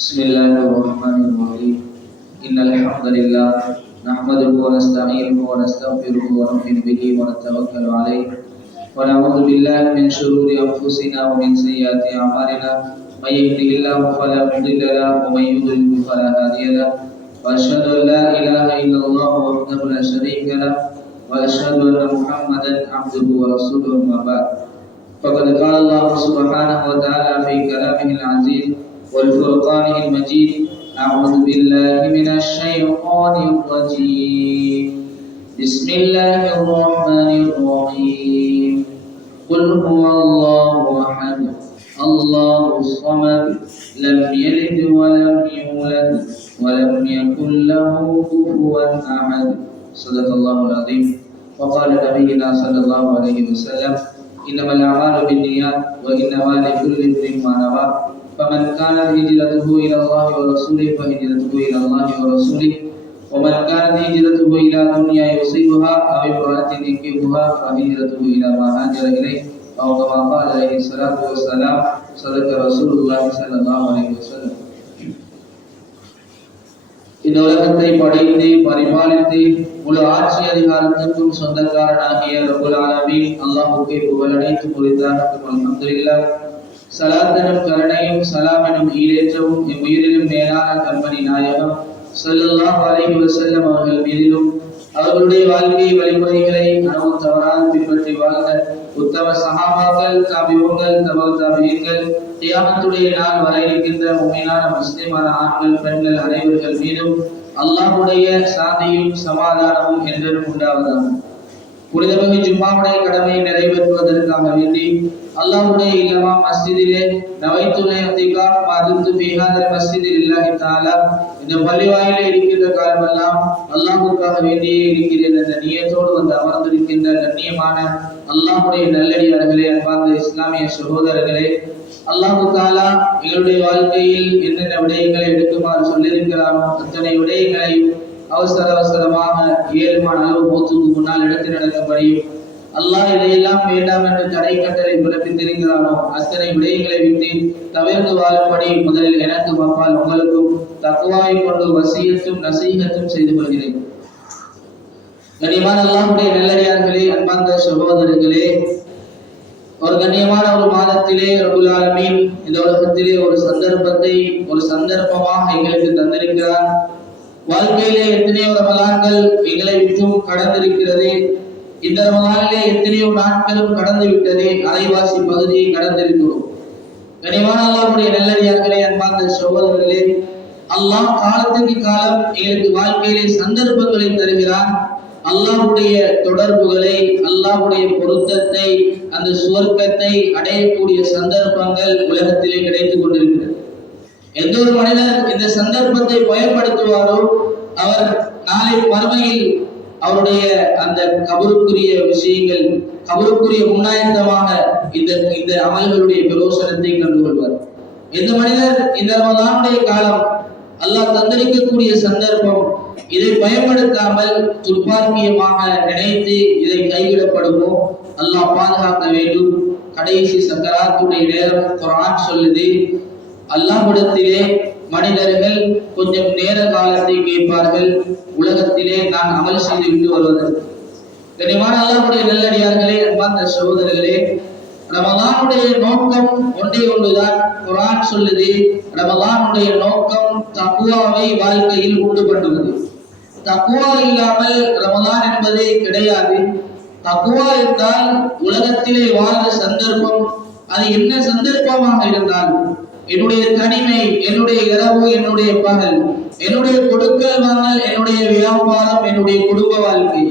بسم الله الرحمن الرحيم إن الحمد لله نحمده ونستعينه ونستغفره ونؤمن به ونتوكل عليه ونعوذ بالله من شرور أنفسنا ومن سيئات أعمالنا من يهده الله فلا مضل له ومن يضلل فلا هادي له وأشهد أن لا إله إلا الله وحده لا شريك له وأشهد أن محمدا عبده ورسوله أما بعد فقد قال الله سبحانه وتعالى في كلامه العزيز والفرقان المجيد أعوذ بالله من الشيطان الرجيم بسم الله الرحمن الرحيم قل هو الله أحد الله الصمد لم يلد ولم يولد ولم يكن له كفوا أحد صدق الله العظيم وقال نبينا صلى الله عليه وسلم إنما الأعمال بالنيات وإنما لكل امرئ ما نوى فمن كانت هجرته إلى الله ورسوله فهجرته إلى الله ورسوله ومن كانت هجرته إلى دنيا يصيبها أو امرأة ينكحها فهجرته إلى ما هاجر إليه أو كما قال عليه الصلاة والسلام صدق رسول الله صلى الله عليه وسلم. இந்த உலகத்தை படைத்து பரிபாலித்து முழு ஆட்சி அதிகாரத்துக்கும் சொந்தக்காரனாகிய ரப்புல் ஆலமீன் அல்லாஹ்வுக்கே புகழ் அனைத்து உரித்தாகட்டும். அல்ஹம்துலில்லாஹ். சலாத்தனும் கருணையும் சலாம் எனும் ஈடேற்றவும் எம்முயிரிலும் மேலான கண்மணி நாயகம் ஸல்லல்லாஹு அலைஹி வஸல்லம் அவர்கள் மீதிலும் அவர்களுடைய வாழ்க்கை வழிமுறைகளை அறவும் தவறாது பின்பற்றி வாழ்ந்த உத்தம சஹாபாக்கள், தாபிஊன்கள், தபவு தாபிஈன்கள், கியாமத்துடைய நாள் வரை இருக்கின்ற முஃமினான முஸ்லிமான ஆண்கள் பெண்கள் அனைவர்கள் மீதும் அல்லாஹ்வுடைய சாந்தியும் சமாதானமும் என்றும் உண்டாவதாக. புனிதமிகு ஜும்மாவுடைய கடமையை நிறைவேற்றுவதற்காக வேண்டி அல்லாஹ்வுடைய இல்லமா மஸ்ஜிதிலே நவைத்துல் இத்திகாஃப் மாதுத்து ஃபீ ஹாதல் மஸ்ஜிதில் இல்லாஹி தஆலா இந்த பள்ளிவாயிலே இருக்கின்ற காலமெல்லாம் அல்லாஹ்வுக்காக வேண்டியே இருக்கிறேன் என்ற நியத்தோடு வந்து அமர்ந்திருக்கின்ற கண்ணியமான அல்லாஹ்வுடைய நல்லடியார்களே, அன்பார்ந்த இஸ்லாமிய சகோதரர்களே, அல்லாஹ் தஆலா எங்களுடைய வாழ்க்கையில் என்னென்ன விடயங்களை எடுக்குமாறு சொல்லியிருக்கிறானோ அத்தனை விடயங்களையும் அவசரமாக 7 மணி அளவு போத்துக்கு முன்னால் எடுத்து நடக்கும்படியும் அல்லாஹ் இதையெல்லாம் வேண்டாம் என்று தடை கட்டளை பிறப்பித்திருக்கிறானோ அத்தனை விடயங்களை விட்டு தவிர்த்து வாழும்படி முதலில் எனக்கு அப்பால் உங்களுக்கும் தக்வாவை கொண்டு வசியத்தும் நசீகத்தும் செய்து கொள்கிறேன். கண்ணியமான அல்லாஹ்வுடைய நல்லடியார்களே, அன்பார்ந்த சகோதரர்களே, ஒரு கண்ணியமான ஒரு மாதத்திலே ரப்புல் ஆலமீன் இந்த உலகத்திலே ஒரு சந்தர்ப்பத்தை ஒரு சந்தர்ப்பமாக எங்களுக்கு தந்திருக்கிறார். வாழ்க்கையிலே எத்தனையோ ரமலான்கள் எங்களை விட்டும் கடந்திருக்கிறது. இந்த ரமலானிலே எத்தனையோ நாட்களும் கடந்து விட்டது. அரைவாசி பகுதியை கடந்திருக்கிறோம். கனிவான அல்லாஹ்வுடைய நல்லடியார்களே, அன்பார்ந்த சகோதரர்களே, அல்லாஹ் காலத்துக்கு காலம் எங்களுக்கு வாழ்க்கையிலே சந்தர்ப்பங்களை தருகிறான். அல்லாஹ்வுடைய தொடர்புகளை, அல்லாஹ்வுடைய பொருத்தத்தை, அந்த சுவர்க்கத்தை அடையக்கூடிய சந்தர்ப்பங்கள் உலகத்திலே கிடைத்துக் கொண்டிருக்கிறது. எந்த ஒரு மனிதர் இந்த சந்தர்ப்பத்தை பயன்படுத்துவாரோ அவர் நாளை மறுமையில் அவருடைய அந்த கபருக்குரிய விஷயங்கள், கபருக்குரிய முன்னாயத்தமாக இந்த அமல்களுடைய பிரயோசனத்தை கண்டுகொள்வார். எந்த மனிதர் இந்த ரமலானுடைய காலம் அல்லாஹ் தந்திருக்கக்கூடிய சந்தர்ப்பம் இதை பயன்படுத்தாமல் துர்பாக்கியமாக நினைத்து இதை கைவிடப்படுமோ அல்லாஹ் பாதுகாக்க வேண்டும். கடைசி சக்கராத்துடைய நேரம் குர்ஆன் சொல்லுது, அல்லாஹ்விடத்திலே மனிதர்கள் கொஞ்சம் நேர காலத்தை கேட்பார்கள், உலகத்திலே நான் அமல் செய்து விட்டு வருவதற்கு. கனிமான அல்லாஹ்வுடைய நல்லடியார்களே, அன்பார்ந்த சகோதரர்களே, ரமலானுடைய நோக்கம் ஒன்றே ஒன்றுதான். குர்ஆன் சொல்லுது, ரமலானுடைய நோக்கம் தக்வாவை வாழ்க்கையில் உண்டு பண்ணுவது. தக்வா இல்லாமல் ரமலான் என்பதே கிடையாது. தக்வா என்றால் உலகத்திலே வாழ்ந்த சந்தர்ப்பம், அது என்ன சந்தர்ப்பமாக இருந்தாலும் என்னுடைய தனிமை, என்னுடைய இரவு, என்னுடைய பகல், என்னுடைய கொடுக்கல் வாங்கல், என்னுடைய வியாபாரம், என்னுடைய குடும்ப வாழ்க்கை,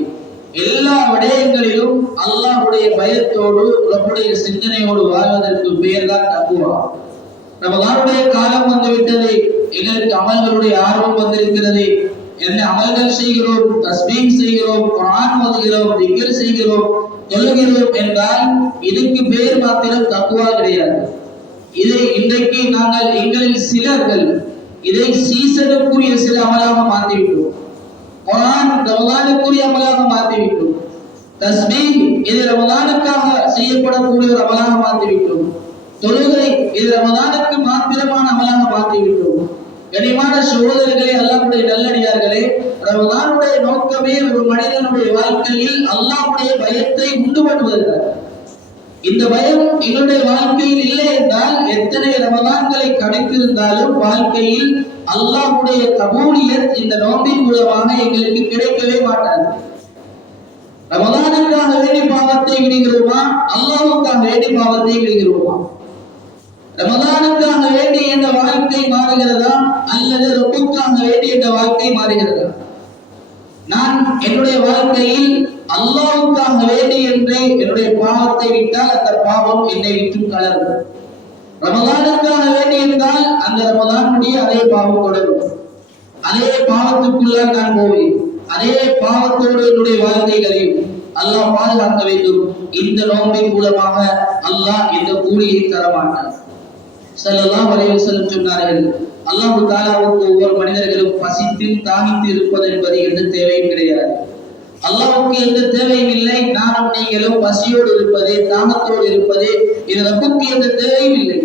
எல்லா விடயங்களிலும் அல்லாஹ்வுடைய பயத்தோடு நம்முடைய சிந்தனையோடு வாழ்வதற்கு பெயர் தான் தக்வா. ரமலானுடைய காலம் வந்துவிட்டது, எங்களுக்கு அமல்களுடைய ஆர்வம் வந்திருக்கிறது. என்ன அமல்கள் செய்கிறோம்? தஸ்பீஹ் செய்கிறோம், குர்ஆன் ஓதுகிறோம், திக்ர் செய்கிறோம், தொழுகிறோம் என்றால் இதுக்கு பெயர் மாத்திரம் தக்வா கிடையாது. இதை இன்றைக்கு நாங்கள் எங்களில் சிலர்கள் இதை சீசனுக்குரிய சில அமலாக மாற்றிவிட்டோம். குர்ஆன் ரமலானுக்குரிய அமலாக மாற்றிவிட்டோம். தஸ்பீஹ் இது ரமலானுக்காக செய்யப்படக்கூடிய ஒரு அமலாக மாற்றிவிட்டோம். தொழுகை இது ரமலானுக்கு மாத்திரமான அமலாக மாற்றிவிட்டோம். கனிமான சகோதரர்களே, அல்லாஹ்வுடைய நல்லடியார்களே, ரமதானுடைய நோக்கமே ஒரு மனிதனுடைய வாழ்க்கையில் அல்லாஹ்வுடைய பயத்தை உண்டு பண்ணுவதுதான். இந்த பயம் எங்களுடைய வாழ்க்கையில் இல்லை என்றால் எத்தனை ரமதான்களை கடைத்திருந்தாலும் வாழ்க்கையில் அல்லாஹ்வுடைய கபூலியத் இந்த நோம்பின் மூலமாக எங்களுக்கு கிடைக்கவே மாட்டாது. ரமதானுக்காக வேண்டி பாவத்தை விடுகிறோமா, அல்லாஹ்வுக்காக வேண்டி பாவத்தை விடுகிறோமா? ரமதானுக்காக வேண்டி என்ற வாழ்க்கை மாறுகிறதா அல்லது ரப்புக்காக வேண்டி என்ற வாழ்க்கை மாறுகிறதா? நான் என்னுடைய வாழ்க்கையில் அல்லாஹ்வுக்காக வேண்டி என்று என்னுடைய பாவத்தை விட்டால் அந்த பாவம் என்னை விட்டு கலரும். ரமதானுக்காக வேண்டி இருந்தால் அந்த ரமதானுடைய அதே பாவம் தொடரும். அதே பாவத்துக்குள்ளால் நான் போவேன். அதே பாவத்தோடு என்னுடைய வாழ்க்கைகளையும் அல்லாஹ் பாதுகாக்க வேண்டும். இந்த நோம்பின் மூலமாக அல்லாஹ் இந்த கூலியை தரமாட்டார். ஸல்லல்லாஹு அலைஹி வஸல்லம் சொன்னார்கள், அல்லாஹ் தஆலாவுக்கு ஒவ்வொரு மனிதர்களும் பசித்து தாகித்து இருப்பது என்பது எந்த தேவையும் கிடையாது. அல்லாஹ்வுக்கு எந்த தேவையும் இல்லை. நானும் நீங்களும் பசியோடு இருப்பது, தாகத்தோடு இருப்பது, இது ரப்புக்கு எந்த தேவையும் இல்லை.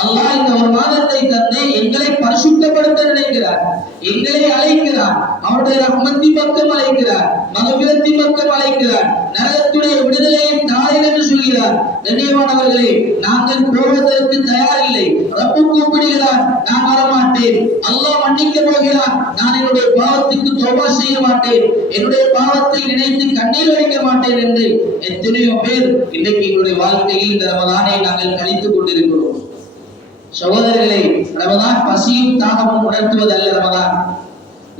அல்லாஹ் இந்த ஒரு மாதத்தை தந்து எங்களை பரிசுத்தப்படுத்த நினைக்கிறார், எங்களை அழைக்கிறார், அவருடைய ரஹ்மத்தின் பக்கம் அழைக்கிறார், மகபிரத்தின் பக்கம் அழைக்கிறார், நரகத்துடைய விடுதலையை தாய் என்று சொல்கிறார். கண்ணியமானவர்களே, நாங்கள் போவதற்கு தயாரில்லை. ரப்பு கூப்பிடுகிறார், நான் வரமாட்டேன். அல்லாஹ் மன்னிக்க போகிறார், நான் என்னுடைய பாவத்துக்கு தௌபா செய்ய மாட்டேன், என்னுடைய பாவத்தை நினைத்து கண்ணீர் வடிக்க மாட்டேன் என்று எத்தனையோ பேர் இன்றைக்கு எங்களுடைய வாழ்க்கையில் இந்த ரமதானை நாங்கள் கழித்துக் கொண்டிருக்கிறோம். சகோதரர்களே, ரமதான் பசியும் தாகமும் உணர்த்துவதல்ல. ரமதான்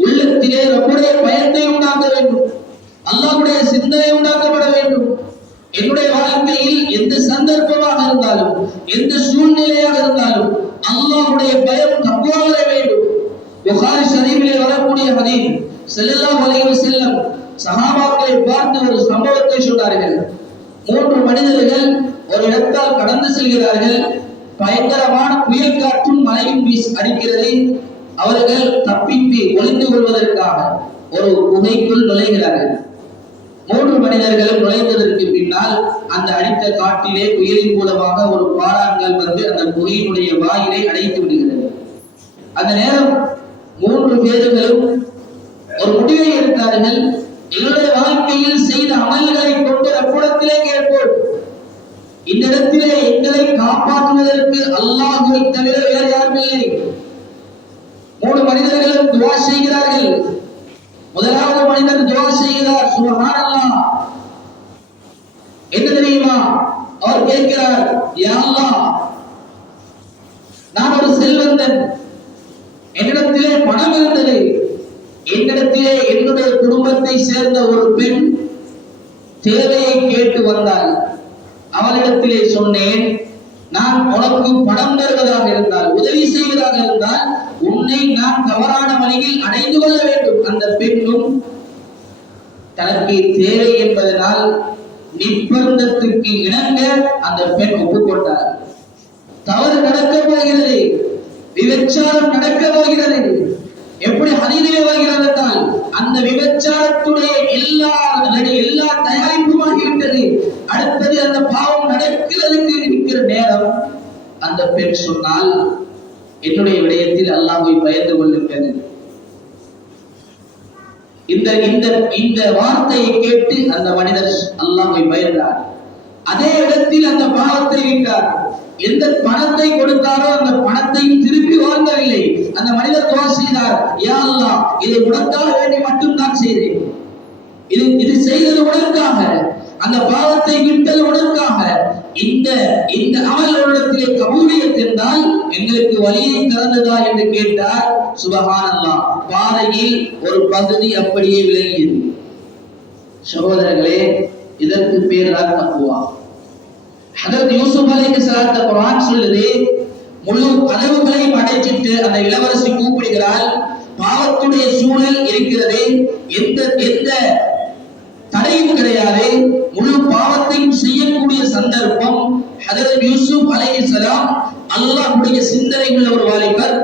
உள்ளத்திலே ரப்புடைய பயத்தை உண்டாக்க வேண்டும், அல்லாஹ்வுடைய சிந்தனை உண்டாக்கப்பட வேண்டும். என்னுடைய வாழ்க்கையில் எந்த சந்தர்ப்பமாக இருந்தாலும், எந்த சூழ்நிலையாக இருந்தாலும் அல்லாஹ்வுடைய பயம் தக்வா வர வேண்டும். புகாரி ஷரீஃபிலே வரக்கூடிய ஹதீஸ், ஸல்லல்லாஹு அலைஹி வஸல்லம் சஹாபாக்களை பார்த்து ஒரு சம்பவத்தை சொன்னார்கள். 3 மனிதர்கள் ஒரு இடத்தால் கடந்து செல்கிறார்கள். பயங்கரமான புயல் காற்றும் மழையும் அடிக்கிறது. அவர்கள் தப்பித்து ஒளிந்து கொள்வதற்காக ஒரு குகைக்குள் நுழைகிறார்கள். 3 மனிதர்கள் நுழைந்ததற்கு பின்னால் அந்த அடித்த காட்டிலே புயலின் மூலமாக ஒரு பாறாங்கல் வந்து அந்த குகையினுடைய வாயிலை அடைத்து விடுகிறது. அந்த நேரம் 3 பேர்களும் ஒரு முடிவை எடுத்தார்கள். என்னுடைய வாழ்க்கையில் செய்த அமல்களை கொண்டு ரப்புடத்திலே கேட்போம். இந்த இடத்திலே எங்களை காப்பாற்றுவதற்கு அல்லாஹ்வை தவிர வேறு யாரும் இல்லை. 3 மனிதர்களும் துஆ செய்கிறார்கள். முதலாவது மனிதர் துஆ செய்கிறார், சுப்ஹானல்லாஹ். என்ன தெரியுமா அவர் கேட்கிறார், யா அல்லாஹ், நான் ஒரு செல்வந்தன், என்னிடத்திலே பணம் இருந்தது, என்னிடத்திலே என்னுடைய குடும்பத்தை சேர்ந்த ஒரு பெண் தேவையை கேட்டு வந்தாள். அவளிடத்திலே சொன்னேன், நான் உனக்கு பணம் தருவதாக இருந்தால், உதவி செய்வதாக இருந்தால் உன்னை நான் தவறான வழியில் அடைந்து கொள்ள வேண்டும். அந்த பெண்ணும் தனக்கு தேவை என்பதனால் நிர்பந்தத்துக்கு இணங்க அந்த பெண் ஒப்புக்கொண்டார். தவறு நடக்க போகிறது, விபச்சாரம் நடக்க போகிறது. எப்படி ஹதீஸிலே வருகிறது என்றால், அந்த விபச்சாரத்துடைய எல்லா தயாரிப்புமாகிவிட்டது. அடுத்தது அந்த பாவம் நடக்கிறதுக்கு இருக்கிற நேரம் அந்த பெண் சொன்னால், என்னுடைய விடயத்தில் அல்லாஹ்வை பயந்து கொள்ளுங்கள். இந்த வார்த்தையை கேட்டு அந்த மனிதர் அல்லாஹ்வை பயந்தார். அதே இடத்தில் அந்த பாவத்தை விட்டார். எந்த பணத்தை கொடுத்தாரோ அந்த பணத்தை திருப்பி வாங்கவில்லை. அந்த மனிதர் துஆ செய்தார், யா அல்லாஹ், இதை உனக்காக வேண்டி மட்டும் நான் செய்தேன். இது செய்தது உனக்காக, அந்த பாவத்தை விட்டது உனக்காக. இந்த அமல்களிடத்திலே கபூலியத் என்றால் எங்களுக்கு வழியை திறந்ததா என்று கேட்டார். சுப்ஹானல்லாஹ், பாறையில் ஒரு பகுதி அப்படியே விளங்கியது. சகோதரர்களே, இதற்கு பேர் தான் தக்வா. ஹஜ்ரத் யூசுப் அலைஹிஸ்ஸலாம் குர்ஆன் சொல்லுது, முழு கதவுகளையும் அடைச்சிட்டு அந்த இளவரசி கூப்பிடுகிறாள். பாவத்துடைய சூழல் இருக்கிறது, எந்த தடையும் கிடையாது, முழு பாவத்தையும் செய்யக்கூடிய சந்தர்ப்பம். ஹஜ்ரத் யூசுப் அலைஹிஸ்ஸலாம் அல்லாஹ்வுடைய சிந்தனை உள்ள ஒரு வாலிபர்,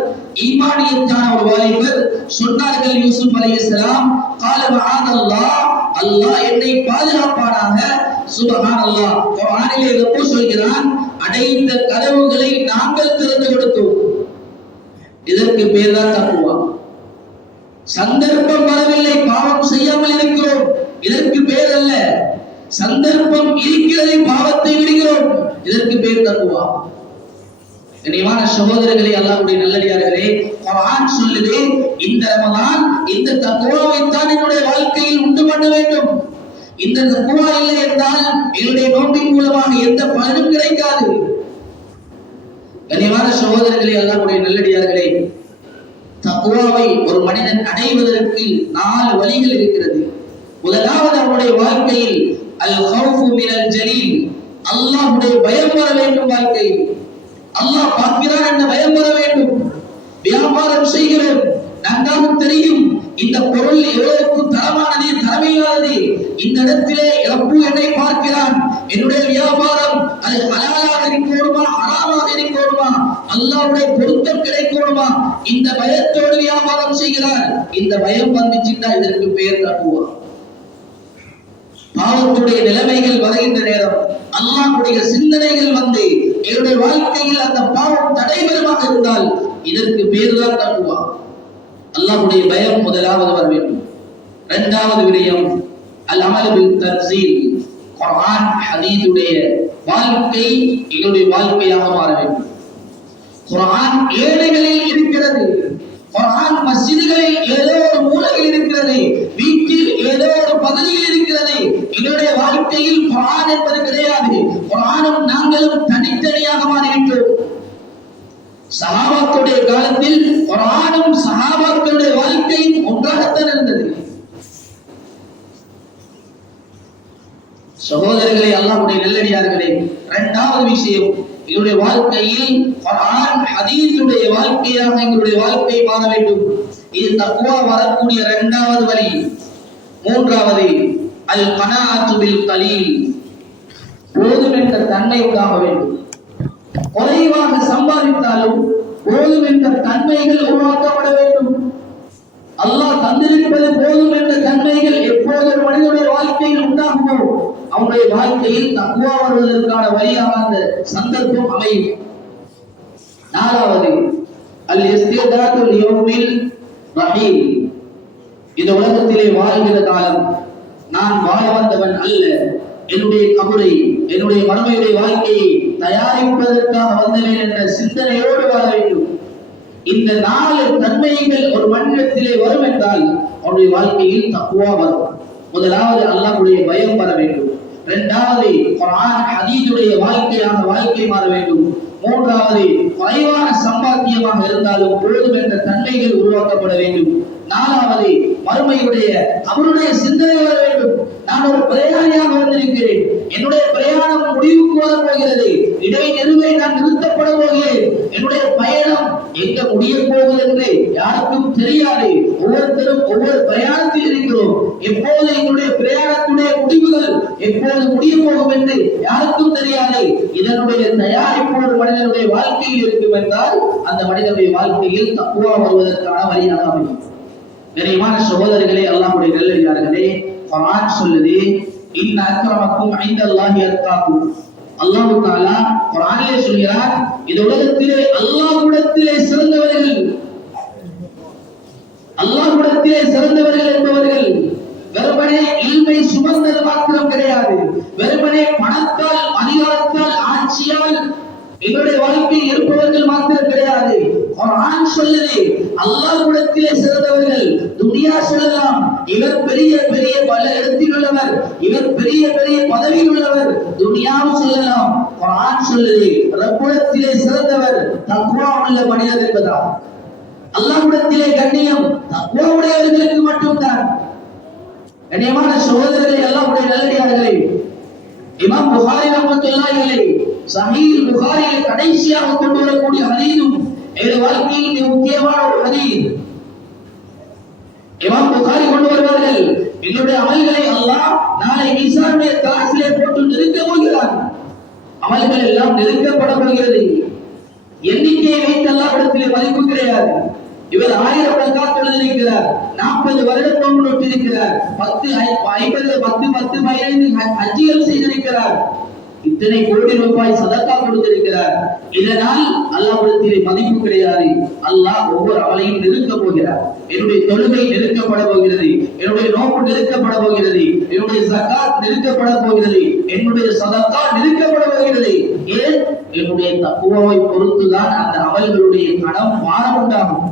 ஈமானியத்தான ஒரு வாலிபர். சொன்னார்கள் யூசுப் அலைஹிஸ்ஸலாம், قال معاذ الله, அல்லாஹ் என்னை பாதுகாப்பானாக. சுப்ஹானல்லாஹ், குர்ஆனிலே ரப்பு சொல்கிறான், அடைந்த கதவுகளை நாங்கள் திறந்து கொடுத்தோம். இதற்கு பேர் தான் தக்குவா. சந்தர்ப்பம் வரவில்லை, பாவம் செய்யாமல் இருக்கிறோம், இதற்கு பேர் அல்ல. சந்தர்ப்பம் இருக்கிறதை பாவத்தை விடுகிறோம், இதற்கு பேர் தக்குவா. கண்ணியமான சகோதரர்களே, அல்லாஹ்வுடைய நல்லடியார்களே, குர்ஆன் சொல்லுது இந்த ரமலான் இந்த தக்வாவை தான் என்னுடைய வாழ்க்கையில் உண்டு பண்ண வேண்டும். இந்த தக்வா இல்லை என்றால் என்னுடைய நோன்பின் மூலமாக எந்த பலனும் கிடைக்காது. கண்ணியமான சகோதரர்களே, அல்லாஹ்வுடைய நல்லடியார்களே, தக்வாவை ஒரு மனிதன் அடைவதற்கு 4 வழிகள் இருக்கிறது. முதலாவது அவருடைய வாழ்க்கையில் அல் ஹவுஃபு மினல் ஜலீல், அல்லாஹ்வுடைய பயம் வர வேண்டும். வாழ்க்கையில் அல்லாஹ் பார்க்கிறான் என்ற பயம் வர வேண்டும். வியாபாரம் செய்கிறோம், நன்றாக தெரியும் இந்த பொருள் எவ்வளவுக்கு தரமானது தரமில்லாதது. இந்த இடத்திலே ரப்பு என்னை பார்க்கிறான், என்னுடைய வியாபாரம் அது ஹலாலாக இருக்கணுமா ஹராமாக இருக்கணுமா, அல்லாஹ்வுடைய பொருத்தம் கிடைக்கணுமா, இந்த பயத்தோடு வியாபாரம் செய்கிறார். இந்த பயம் வந்துச்சுன்னா இதற்கு பெயர் தக்குவா. பாவத்துடைய நிலைமைகள் வருகின்ற நேரம் அல்லாஹ்வுடைய சிந்தனைகள் வந்து என்னுடைய வாழ்க்கையில் அந்த பாவம் தடைபெறமாக இருந்தால் இதற்கு பேர் தான் தக்குவா. அல்லாஹ்வுடைய பயம் முதலாவது வர வேண்டும். இரண்டாவது விடயம் அல் அமல் பில் தன்சீல், குர்ஆன் ஹதீஸுடைய வாழ்க்கை எங்களுடைய வாழ்க்கையாக மாற வேண்டும். குர்ஆன் ஏழைகளில் இருக்கிறது, குர்ஆன் மஸ்ஜிதுகளில் ஏதோ ஒரு மூலையில் இருக்கிறது, வீட்டில் ஏதோ ஒரு பகுதியில் இருக்கிறது. எங்களுடைய வாழ்க்கையில் குர்ஆன் என்பது கிடையாது. குர்ஆனும் நாங்களும் தனித்தனியாக மாறிவிட்டோம். சஹாபாக்களுடைய காலத்தில் குர்ஆனும் சஹாபாக்களுடைய வாழ்க்கையும் ஒன்றாகத்தான் இருந்தது. சகோதரர்களே, அல்லாஹ்வுடைய நல்லடியார்களே, இரண்டாவது விஷயம் எங்களுடைய வாழ்க்கையில் குர்ஆன் ஹதீஸுடைய வாழ்க்கையாக எங்களுடைய வாழ்க்கை மாற வேண்டும். இது தக்வா வரக்கூடிய இரண்டாவது வழி. மூன்றாவது அல் கனாஅத்து பில் கலீல், போதும் என்ற தன்மை உண்டாக வேண்டும். குறைவாக சம்பாதித்தாலும் போதும் என்ற தன்மைகள் உருவாக்கப்பட வேண்டும். அல்லாஹ் தந்திருப்பது போதும் என்ற தன்மைகள் எப்போது ஒரு மனிதனுடைய வாழ்க்கையில் உண்டாகுமோ அவனுடைய வாழ்க்கையில் தக்வா வருவதற்கான வழியாக அந்த சந்தர்ப்பம் அமையும். நாலாவது அல் இஸ்திதாது லியௌமில் ரஹீல், இந்த உலகத்திலே வாழ்கிற காலம் நான் வாழ வந்தவன் அல்ல, என்னுடைய கபரை என்னுடைய மறுமையுடைய வாழ்க்கையை தயாரிப்பதற்காக வந்தேன் என்ற சிந்தனையோடு வாழ வேண்டும். இந்த 4 தன்மைகள் ஒரு மனிதத்திலே வரும் என்றால் அவருடைய வாழ்க்கையில் தக்வா வரும். முதலாவது அல்லாஹ்வுடைய பயம் வர வேண்டும். இரண்டாவது குர்ஆன் ஹதீஸுடைய வாழ்க்கையாக வாழ்க்கை மாற வேண்டும். மூன்றாவது குறைவான சம்பாத்தியமாக இருந்தாலும் போதும் என்ற தன்மைகள் உருவாக்கப்பட வேண்டும். நாலாவது மறுமையுடைய அவருடைய சிந்தனை வர வேண்டும். நான் ஒரு பிரயாணியாக வந்திருக்கிறேன், என்னுடைய பிரயாணம் முடிவுக்கு வர போகிறது, இடை நெருவை நான் நிறுத்தப்பட போகிறேன், என்னுடைய பயணம் எங்க முடிய போகுது என்று யாருக்கும் தெரியாது. ஒவ்வொருத்தரும் ஒவ்வொரு பிரயாணத்தில் இருக்கிறோம். எப்போது எங்களுடைய பிரயாணத்துடைய முடிவுகள் எப்போது முடிய போகும் என்று யாருக்கும் தெரியாது. இதனுடைய தயாரிப்பு ஒரு மனிதனுடைய வாழ்க்கையில் இருக்கும் என்றால் அந்த மனிதனுடைய வாழ்க்கையில் தக்வா வருவதற்கான வழியாக அமையும். கண்ணியமான சகோதரர்களே, அல்லாஹ்வுடைய நல்லடியார்களே, குர்ஆன் சொல்லுது இன்ன அக்ரமக்கும் இன்தல்லாஹி அத்காக்கும். அல்லாஹ் தஆலா குர்ஆனிலே சொல்கிறார், இந்த உலகத்திலே அல்லாஹ்விடத்திலே சிறந்தவர்கள், அல்லாஹ்விடத்திலே சிறந்தவர்கள் என்பவர்கள் வெறுமனே இல்மை சுமந்தது மாத்திரம் கிடையாது, வெறுமனே பணத்தால் அதிகாரத்தால் ஆட்சியால் எங்களுடைய வாழ்க்கையில் இருப்பவர்கள் மாத்திரம் கிடையாது. குர்ஆன் சொல்லுது அல்லாஹ்விடத்திலே சிறந்தவர்கள். துனியா சொல்லலாம் இவர் பெரிய பெரிய பல இடத்தில் உள்ளவர், இவர் பெரிய பெரிய பதவியில் உள்ளவர், துனியாவும் சொல்லலாம். குர்ஆன் சொல்லுது ரப்பிடத்திலே சிறந்தவர் தக்வா உள்ள மனிதர் என்பதா. அல்லாஹ்விடத்திலே கண்ணியம் தக்வா உடையவர்களுக்கு மட்டும்தான். கண்ணியமான சகோதரர்களே, அல்லாஹ்வுடைய நல்லடியார்களே, இமாம் புகாரி ரஹ்மத்துல்லாஹி அலைஹி சஹீஹ் புகாரியில் கடைசியாக கொண்டு வரக்கூடிய ஹதீஸும் எங்கள் வாழ்க்கையில் மிக முக்கியமான ஒரு ஹதீஸ். இமாம் புகாரி கொண்டு வருவார்கள், எங்களுடைய அமல்களை அல்லாஹ் நாளை மீசானுடைய தராசிலே போட்டு நிறுத்த போகிறான். அமல்கள் எல்லாம் நிறுத்தப்பட போகிறது. எண்ணிக்கையை வைத்து அல்லாஹ்விடத்திலே மதிப்பு கிடையாது. இவர் 1000 ரக்காத் தொழுதிருக்கிறார், 40 வருடம் நோன்பு நோற்றிருக்கிறார், 10 50 10 10 15 ஹஜ்ஜிகள் செய்திருக்கிறார். இத்தனை கோடி ரூபாய் சதக்கா கொடுத்திருக்கிறார். இதனால் அல்லாஹ்விடத்திலே மதிப்பு கிடையாது. அல்லாஹ் ஒவ்வொரு அமலையும் நெருக்க போகிறார். என்னுடைய தொழுகை நெருக்கப்பட போகிறது, என்னுடைய நோன்பு நெருக்கப்பட போகிறது, என்னுடைய ஜகாத் நெருக்கப்பட போகிறது, என்னுடைய சதக்கா நெருக்கப்பட போகிறது. ஏன்? என்னுடைய தக்வாவை பொறுத்துதான் அந்த அமல்களுடைய கணம் மாறம் உண்டாகும்.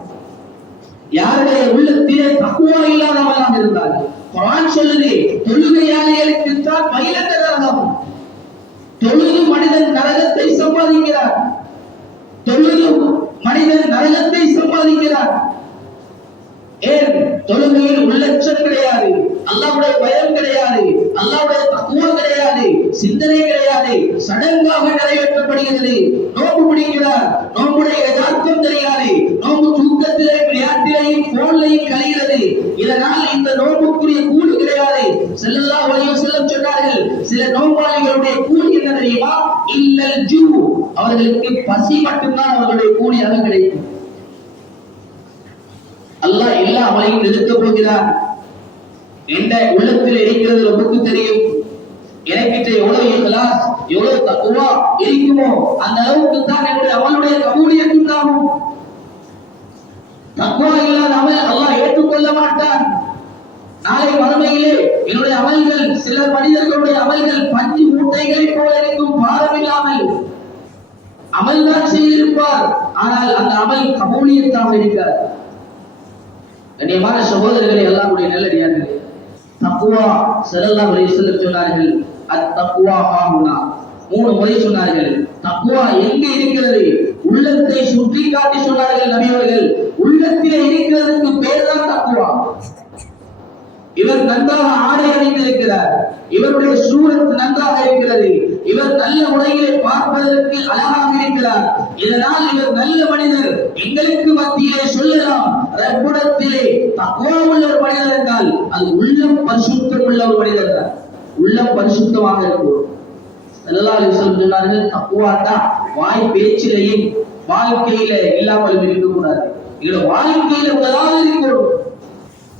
யாருடைய உள்ளத்திலே தக்வா இல்லாதவர்களாக இருந்தால், குர்ஆன் சொல்லுது, தொழுகையாளிகளுக்குத்தான் மகிழந்த நரகம். தொழுது மனிதன் நரகத்தை சம்பாதிக்கிறார். தொழுது மனிதன் நரகத்தை சம்பாதிக்கிறார். ஏன்? தொழுகையில் உள்ளச்சம் கிடையாது, அல்லாஹ்வுடைய பயம் கிடையாது, அல்லாஹ்வுடைய தக்வா கிடையாது, சிந்தனை கிடையாது, சடங்காக நிறைவேற்றப்படுகிறது. நோன்பு பிடிக்கிறார், நோன்புடைய யதார்த்தம் தெரியாது, நோன்பு தூக்கத்திலே விளையாட்டிலையும் போன்லையும் கழிகிறது. இதனால் இந்த நோன்புக்குரிய கூலி கிடையாது. ஸல்லல்லாஹு அலைஹி வஸல்லம் சொன்னார்கள், சில நோன்பாளிகளுடைய கூலி என்ன தெரியுமா? இல்லல் ஜூ, அவர்களுக்கு பசி மட்டும்தான் அவர்களுடைய கூலியாக கிடைக்கும். அல்லாஹ் எல்லா அமலையும் நிறுத்த போகிறார். என்ற உள்ளத்தில் இருக்கிறது நமக்கு தெரியும். எனக்கிட்ட எவ்வளவு இஹ்லாஸ், எவ்வளவு தக்வா இருக்குமோ அந்த அளவுக்கு தான் என்னுடைய அமலுடைய கபூலியத் உண்டாகும். தக்வா இல்லாத அமல் அல்லாஹ் ஏற்றுக்கொள்ள மாட்டான். நாளை மறுமையிலே என்னுடைய அமல்கள், சில மனிதர்களுடைய அமல்கள் பஞ்சு மூட்டைகளை போல இருக்கும், பாரமில்லாமல் அமல் தான் செய்திருப்பார், ஆனால் அந்த அமல் கபூலியத்தாக இருக்கிறார். கண்ணியமான சகோதரர்களே, அல்லாஹ்வுடைய நல்லடியார்களே, தக்வா ஸல்லல்லாஹு அலைஹி வஸல்லம் சொன்னார்கள், அத்-தக்வா ஹாஹுனா, 3 முறை சொன்னார்கள். தக்வா எங்கே இருக்கிறது? உள்ளத்தை சுற்றி காட்டி சொன்னார்கள் நபி அவர்கள். உள்ளத்திலே இருக்கிறதுக்கு பேர் தான் தக்வா. இவர் நன்றாக ஆடை அணிந்திருக்கிறார், இவருடைய சூரத் நன்றாக இருக்கிறது, இவர் நல்ல முறையிலே பார்ப்பதற்கு அழகாக இருக்கிறார், இதனால் இவர் நல்ல மனிதர். எங்களுக்கு மத்தியிலே சொல்லலாம், ரப்பிடத்திலே தக்வா உள்ள ஒரு மனிதர் என்றால் அது உள்ளம் பரிசுத்தம் உள்ள ஒரு மனிதர் தான். உள்ளம் பரிசுத்தமாக இருக்கும். ஸல்லல்லாஹு அலைஹி வஸல்லம் சொன்னார்கள், தக்வான்னா வாய் பேச்சிலையும் வாழ்க்கையில இல்லாமல் இருக்கக்கூடாது. இதோட வாழ்க்கையில முதலாவது இருக்கணும்.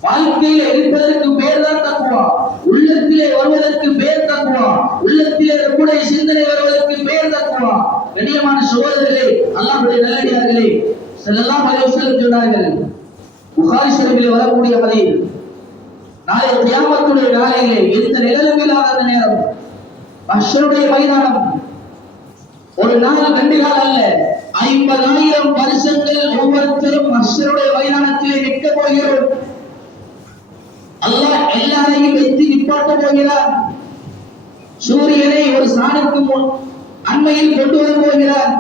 வாழ்க்கையில இருப்பதற்கு பேர் தான் தக்வா. உள்ளத்திலே வருவதற்கு பேர் தக்வா. உள்ளத்திலே ரப்புடைய சிந்தனை வருவதற்கு பேர் தக்வா. கண்ணியமான சகோதரர்களே, அல்லாஹ்வுடைய நல்லடியார்களே, ஸல்லல்லாஹு அலைஹி வஸல்லம் சொன்னார்கள், புகாரி ஷரீஃபில் வரக்கூடிய ஹதீஸ், நாளை கியாமத்துடைய நாளிலே எந்த நிழலும் இல்லாத நேரம், மஹ்ஷருடைய மைதானம், ஒரு நாள் 2 நாள் அல்ல, 50,000 வருஷங்கள் ஒவ்வொருத்தரும் மஹ்ஷருடைய மைதானத்திலே நிற்க போகிறோம். அல்லாஹ் எல்லாரையும் வைத்து நிப்பாட்ட போகிறார். சூரியனை ஒரு சாணுக்கு முன் அண்மையில் கொண்டு வர போகிறார்.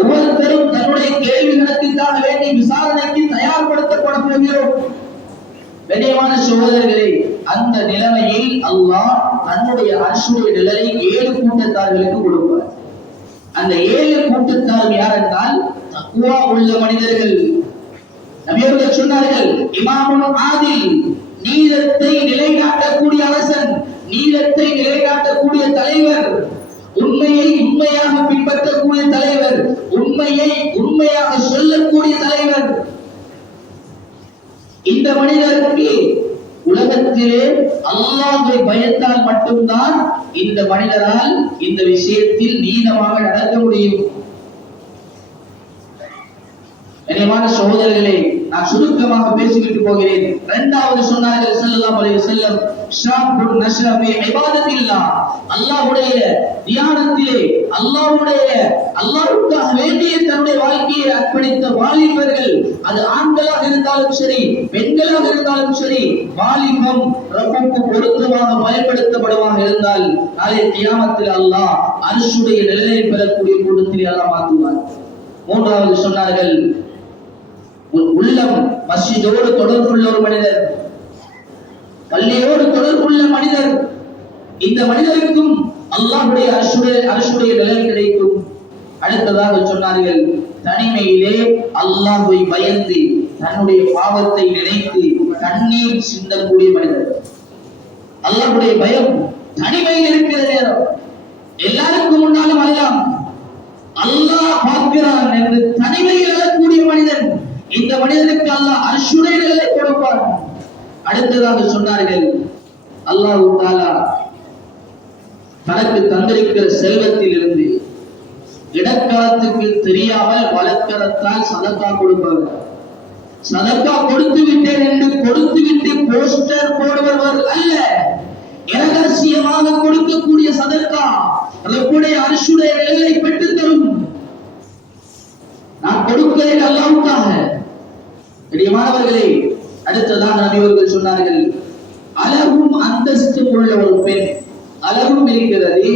ஒவ்வொருத்தரும் தன்னுடைய கேள்விகளுக்காக வேண்டி விசாரணைக்கு தயார்படுத்தப்பட போகிறோம். கண்ணியமான சகோதரர்களே, அந்த நிலைமையில் அல்லாஹ் தன்னுடைய அர்ஷுடைய நிழலை 7 கூட்டத்தார்களுக்கு கொடுப்பார். அந்த 7 கூட்டத்தார் யார் என்றால் தக்வா உள்ள மனிதர்கள். நபி அவர்கள் சொன்னார்கள், இமாமுன் ஆதில், நீதத்தை நிலைநாட்டக்கூடிய அரசன், நீதத்தை நிலைநாட்டக்கூடிய தலைவர், உண்மையை உண்மையாக பின்பற்றக்கூடிய தலைவர், உண்மையை உண்மையாக சொல்லக்கூடிய தலைவர். இந்த மனிதருக்கு உலகத்திலே அல்லாஹ்வை பயத்தால் மட்டும்தான் இந்த மனிதரால் இந்த விஷயத்தில் நீதமாக நடக்க முடியும். கண்ணியமான சகோதரர்களே, நான் சுருக்கமாக பேசிவிட்டு போகிறேன். 2வது சொன்னார்கள் ஸல்லல்லாஹு அலைஹி வஸல்லம், ஷாபுன் நஷா ஃபீ இபாதத்தில்லாஹ், அல்லாஹ்வுடைய தியானத்திலே, அல்லாஹ்வுக்காக வேண்டிய தன்னுடைய வாழ்க்கையை அர்ப்பணித்த வாலிபர்கள், அது ஆண்களாக இருந்தாலும் சரி, பெண்களாக இருந்தாலும் சரி, வாலிபம் ரப்புக்கு பொருத்தமாக பயன்படுத்தப்படுவாக இருந்தால் நாளை கியாமத்தில் அல்லாஹ் அர்ஷுடைய நிழலை பெறக்கூடிய கூட்டத்தில் அல்லாஹ் மாற்றுவார். 3வது சொன்னார்கள், உள்ளம் மஸ்ஜிதோடு தொடர்புள்ள ஒரு மனிதர், பள்ளியோடு தொடர்புள்ள மனிதர், இந்த மனிதருக்கும் அல்லாஹ்வுடைய அர்ஷுடைய நிழல் கிடைக்கும். அடுத்ததாக சொன்னார்கள், தனிமையிலே அல்லாஹ்வை பயந்து தன்னுடைய பாவத்தை நினைத்து கண்ணீர் சிந்தக்கூடிய மனிதர். அல்லாஹ்வுடைய பயம் தனிமையில் இருக்கிற நேரம், எல்லாருக்கும் முன்னாலும் அழலாம், அல்லாஹ் பார்க்கிறான் என்று தனிமையில் அழக்கூடிய மனிதன், இந்த மனிதனுக்கு அல்லாஹ் அர்ஷுடைய நிழலை கொடுப்பார். அடுத்ததாக சொன்னார்கள், அல்லாஹ் தஆலா தனக்கு தந்திருக்கிற செல்வத்தில் இருந்து இடக்காலத்துக்கு தெரியாமல் வழக்கறத்தால் சதக்கா கொடுப்பவர். சதக்கா கொடுத்து விட்டேன் என்று கொடுத்து விட்டு போஸ்டர் போடுபவர் அல்ல. இரகசியமாக கொடுக்கக்கூடிய சதக்கா ரப்புடைய அர்ஷுடைய நிழலை பெற்று தரும். நான் கொடுக்கிறேன் அல்லாஹ்வுக்காக. மாணவர்களே, அடுத்ததாக நபி அவர்கள் சொன்னார்கள், அழகும் அந்தஸ்தும் உள்ள ஒரு பெண், அழகும் இருக்கிறது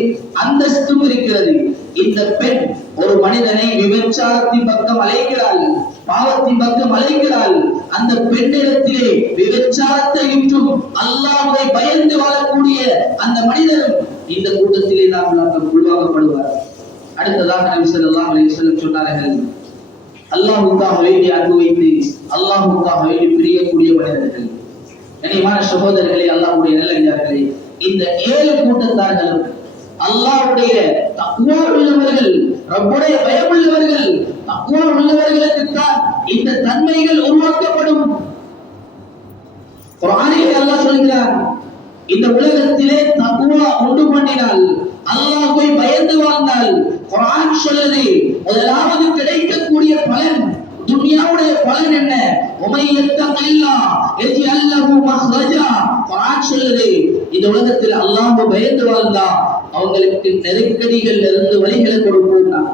அந்தஸ்தும் இருக்கிறது. இந்த பெண் ஒரு மனிதனை விபச்சாரத்தின் பக்கம் அழைக்கிறாள், பாவத்தின் பக்கம் அழைக்கிறாள். அந்த பெண்ணிடத்திலே விபச்சாரத்தை விற்றும் அல்லாஹ்வை பயந்து வாழக்கூடிய அந்த மனிதன் இந்த கூட்டத்திலே தான் உருவாக்கப்படுவார். அடுத்ததாக நபி ஸல்லல்லாஹு அலைஹி வஸல்லம் சொன்னார்கள், அல்லாஹ்வுக்காக வேண்டி அன்பு வைத்து அல்லாஹ்வுக்காக வேண்டி பிரியக்கூடிய மனிதர்கள். கண்ணியமான சகோதரர்களே, அல்லாஹ்வுடைய நல்லடியார்களே, இந்த 7 கூட்டத்தார்களும் அல்லாஹ்வுடைய தக்வா உள்ளவர்கள், ரப்புடைய பயம் உள்ளவர்கள், தக்வா உள்ளவர்களுக்கு தான் இந்த தன்மைகள் உருவாக்கப்படும். குர்ஆனிலே அல்லாஹ் சொல்கிறார், இந்த உலகத்திலே தக்வா உண்டு பண்ணினால், அல்லாஹ்வை பயந்து வாழ்ந்தால், குர்ஆன் சொல்லுது முதலாவது கிடைக்கக்கூடிய பலன், துன்யாவுடைய பலன் என்ன? உமையத்தகில்லாஹ் யஜ்அல் லஹு மஹ்ரஜா. குர்ஆன் சொல்லுது இந்த உலகத்தில் அல்லாஹ்வை பயந்து வாழ்ந்தா அவங்களுக்கு நெருக்கடிகள்ல இருந்து வழிகளை கொடுப்போம்.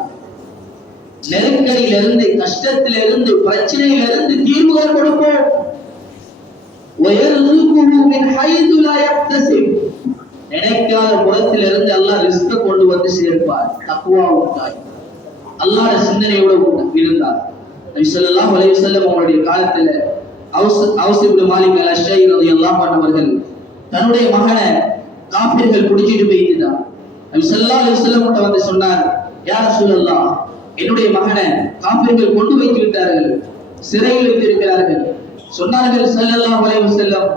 நெருக்கடியில இருந்து, கஷ்டத்தில இருந்து, பிரச்சனையில இருந்து தீர்வுகள் கொடுப்போம். வயர்ஸுகுஹு மின் ஹைது லா யக்தஸிப். நினைக்காத புறத்திலிருந்து அல்லாஹ் ரிஸ்க கொண்டு வந்து சேர்ப்பார். தக்வா உண்டாய் அல்லாஹ்வுடைய சிந்தனையோட இருந்தார். நபி ஸல்லல்லாஹு அலைஹி வஸல்லம் அவருடைய காலத்துல அவுஸ் இப்னு மாலிக் அல்-அஷ்ஜஇ রাদিয়াল্লাহு அன்ஹு அவர்கள் தன்னுடைய மகனை காஃபிர்கள் பிடிச்சிட்டு போயிட்டார். நபி ஸல்லல்லாஹு அலைஹி வஸல்லம் கிட்ட வந்து சொன்னார், யா ரசூலல்லாஹ், என்னுடைய மகனை காஃபிர்கள் கொண்டு வைத்து விட்டார்கள், சிறையில் வைத்திருக்கிறார்கள். சொன்னார்கள் ஸல்லல்லாஹு அலைஹி வஸல்லம்,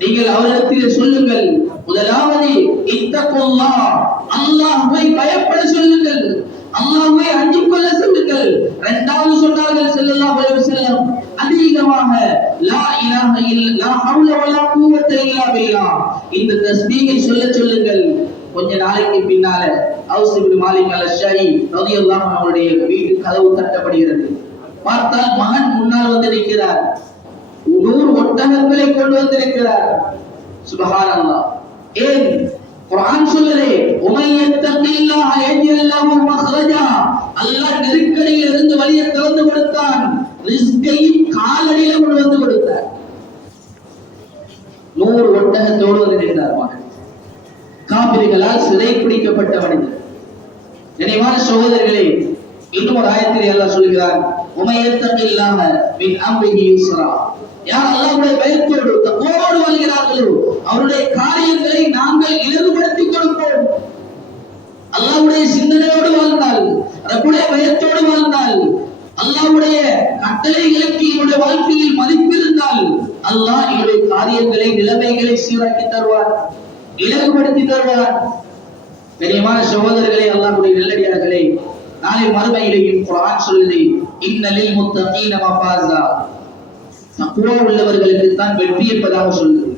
நீங்கள் அவரிடத்தில் சொல்லுங்கள், முதலாவது இத்தகுல்லாஹ், அல்லாஹ்வை பயப்பட சொல்லுங்கள், அல்லாஹ்வை அஞ்சிக் கொள்ள சொல்லுங்கள். இரண்டாவது சொன்னார்கள் ஸல்லல்லாஹு அலைஹி வஸல்லம், அதிகமாக லா இலாஹ இல்லல்லாஹ், லா ஹவ்ல வலா குவத்த இல்லா பில்லாஹ், இந்த தஸ்பீகை சொல்லுங்கள். கொஞ்ச நாளைக்கு பின்னால அவுஸ் இப்னு மாலிக் அல்-அஷ்ஜஇ রাদিয়াল্লাহு அன்ஹு அவருடைய வீட்டு கதவு தட்டப்படுகிறது. பார்த்தால் மகன் முன்னால் வந்து நிற்கிறார். 100 ஒட்டகங்களை கொண்டு வந்திருக்கிறார். சுப்ஹானல்லாஹ். ஏன்? குர்ஆன் சொல்லுதே, உமையத்தகில்லாஹ யஜ்அல் லஹு மஹ்ரஜா. அல்லாஹ் நெருக்கடியில் இருந்து வழியை திறந்து கொடுத்தான், ரிஸ்கை காலடியில கொண்டு வந்து கொடுத்தார். 100 ஒட்டகத்தோடு வந்து நின்றார் மகன். காபிர்களால் சிறை பிடிக்கப்பட்ட மனிதர். கண்ணியமான சகோதரர்களே, இன்னும் ஒரு ஆயத்திலே அல்லாஹ் சொல்கிறார், உமையத்தகில்லாஹ மின் அம்ரிஹி யுஸ்ரா. யார் அல்லாஹ்வுடைய பயத்தோடு தக்வாவோடு வாழ்கிறார்களோ அவருடைய காரியங்களை நாங்கள் இலகுபடுத்திக் கொடுப்போம். அல்லாஹ்வுடைய சிந்தனையோடு வாழ்ந்தால், ரப்புடைய பயத்தோடு வாழ்ந்தால், அல்லாஹ்வுடைய கட்டளைகளுக்கு இவருடைய வாழ்க்கையில் மதிப்பு இருந்தால், அல்லாஹ் இவருடைய காரியங்களை, நிலைமைகளை சீராக்கி தருவார், இலகுபடுத்தி தருவார். கண்ணியமான சகோதரர்களே, அல்லாஹ்வுடைய நல்லடியார்களே, நாளை மறுமையிலேயும் குர்ஆன் சொல்லுது, இன்னலில் முத்தகீன மஃபாஸா. தக்வா உள்ளவர்களுக்கு தான் வெற்றி என்பதாக சொல்லுது.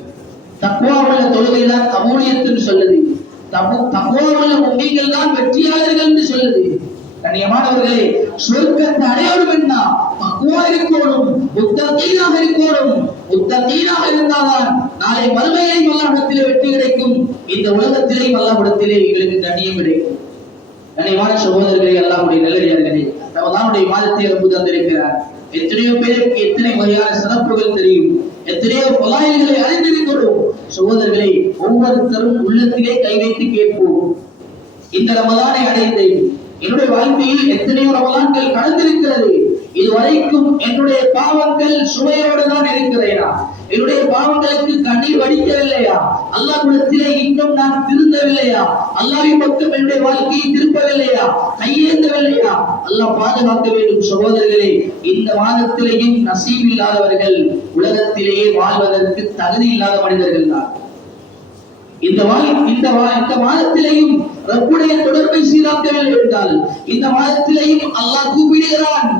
தக்வா உள்ள தொழுகை தான் கபூலியத்துன்னு சொல்லுது. தக்வா உள்ள முஃமின்கள் தான் வெற்றியாளர்கள் என்று சொல்லுது. கண்ணியமானவர்களே, சொர்க்கத்தை அடையணும் என்ன? தக்வா இருக்கணும், முத்தகீனாக இருக்கணும். முத்தகீனாக இருந்தால்தான் நாளை மறுமையிலே அல்லாஹ்விடத்திலே வெற்றி கிடைக்கும், இந்த உலகத்திலே அல்லாஹ்விடத்திலே எங்களுக்கு கண்ணியம் கிடைக்கும். கண்ணியமான சகோதரர்களே, அல்லாஹ்வுடைய நல்லடியார்களே, ரமலானுடைய மாதத்தை ரப்பு தந்திருக்கிறார். எத்தனையோ பேருக்கு எத்தனை வகையான சிறப்புகள் தெரியும், எத்தனையோ பலாயில்களை அறிந்திருக்கிறோம். சகோதரர்களே, ஒவ்வொருத்தரும் உள்ளத்திலே கை வைத்து கேட்போம், இந்த ரமலானை அடைந்தேன், என்னுடைய வாழ்க்கையில் எத்தனையோ ரமலான்கள் கடந்திருக்கிறது, இதுவரைக்கும் என்னுடைய பாவங்கள் சுமையோடு தான் இருக்கிறேனா, என்னுடைய பாவங்களுக்கு கண்ணீர் வடிக்கவில்லையா, அல்லாஹ்விடத்திலே இன்னும் நான் திருந்தவில்லையா, அல்லாஹ்வின் பக்கம் என்னுடைய வாழ்க்கையை திருப்பவில்லையா, கையேந்தவில்லையா, அல்லாஹ் பாதுகாக்க வேண்டும். சகோதரர்களே, இந்த மாதத்திலேயும் நசீப் இல்லாதவர்கள் உலகத்திலேயே வாழ்வதற்கு தகுதி இல்லாத மனிதர்கள் தான். இந்த மாதத்திலேயும் ரப்புடைய தொடர்பை சீராக்கவில்லை என்றால், இந்த மாதத்திலேயும் அல்லாஹ் கூப்பிடுகிறான்,